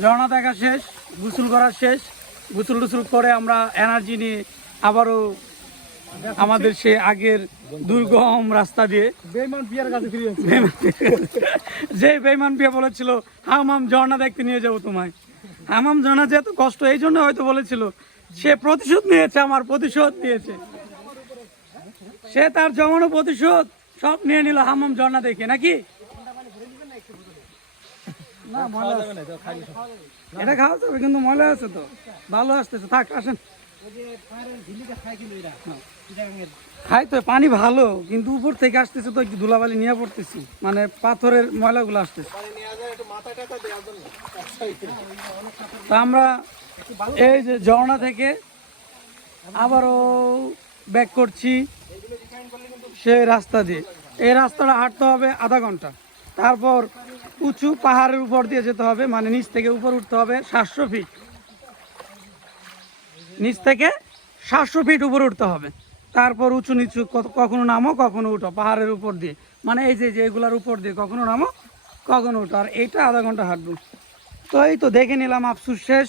ঝর্ণা দেখা শেষ গোসল করা শেষ গোসল টুসুল করে আমরা এনার্জি নিয়ে আবারও আমাদের সে আগের দুর্গম রাস্তা দিয়ে বেমান পিয়ার কাছে ফিরে যে বেইমান পিয়া বলেছিল হামাম ঝর্ণা দেখতে নিয়ে যাব তোমায়। হামাম ঝর্ণা যে এত কষ্ট এই জন্য হয়তো বলেছিল সে প্রতিশোধ নিয়েছে আমার প্রতিশোধ দিয়েছে সে তার জমানো প্রতিশোধ সব নিয়ে নিল হামাম ঝর্ণা দেখে নাকি? না ময়লা আছে। এটা খাওয়া যাবে কিন্তু ময়লা আছে তো। ভালো আসতেছে থাক আসেন। খাই তো পানি ভালো কিন্তু উপর থেকে আসতেছে তো একটু ধুলাবালি নিয়ে পড়তেছি। মানে পাথরের ময়লাগুলো আসতেছে। তা আমরা এই যে ঝর্ণা থেকে আবারও ব্যাক করছি। সেই রাস্তা দিয়ে। এই রাস্তাটা হাঁটতে হবে আধা ঘণ্টা। তারপর উঁচু পাহাড়ের উপর দিয়ে যেতে হবে মানে নিচ থেকে উপর উঠতে হবে সাতশো ফিট নিচ থেকে সাতশো ফিট উপরে উঠতে হবে। তারপর উঁচু নিচু কখনো নামো, কখনো উঠো পাহাড়ের উপর দিয়ে। মানে এই যে এগুলার উপর দিয়ে কখনো নামো, কখনো উঠো। আর এইটা আধা ঘণ্টা হাঁটবো। তো এই তো দেখে নিলাম, আফসুস শেষ।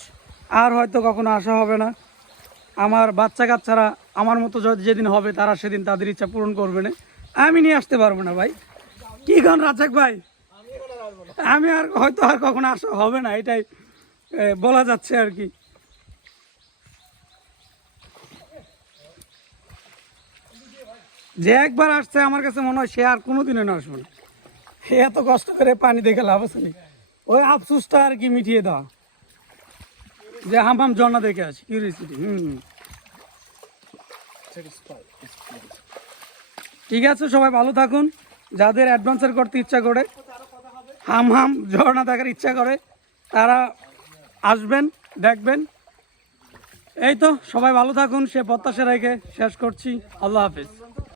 আর হয়তো কখনো আসা হবে না। আমার বাচ্চা কাচ্চারা আমার মতো যদি যেদিন হবে, তারা সেদিন তাদের ইচ্ছা পূরণ করবে না। আমি নিয়ে আসতে পারব না ভাই। কি গান রাজাক ভাই? আমি আর হয়তো আর কখনো আসা হবে না, এটাই বলা যাচ্ছে আর কি। যে একবার আসছে, আমার কাছে মনে হয় সে আর কোনোদিনও না আসবে না। সে এত কষ্ট করে পানি দেখে লাভ আছে? ওই আফসুসটা আর কি মিটিয়ে দাও যে হামাম ঝর্ণা দেখে আসি কিউরিয়াসিটি হুম। ঠিক আছে, সবাই ভালো থাকুন। যাদের অ্যাডভেঞ্চার করতে ইচ্ছা করে, হাম হাম ঝর্ণা দেখার ইচ্ছা করে, তারা আসবেন, দেখবেন। এই তো, সবাই ভালো থাকুন, সে প্রত্যাশা রেখে শেষ করছি। আল্লাহ হাফিজ।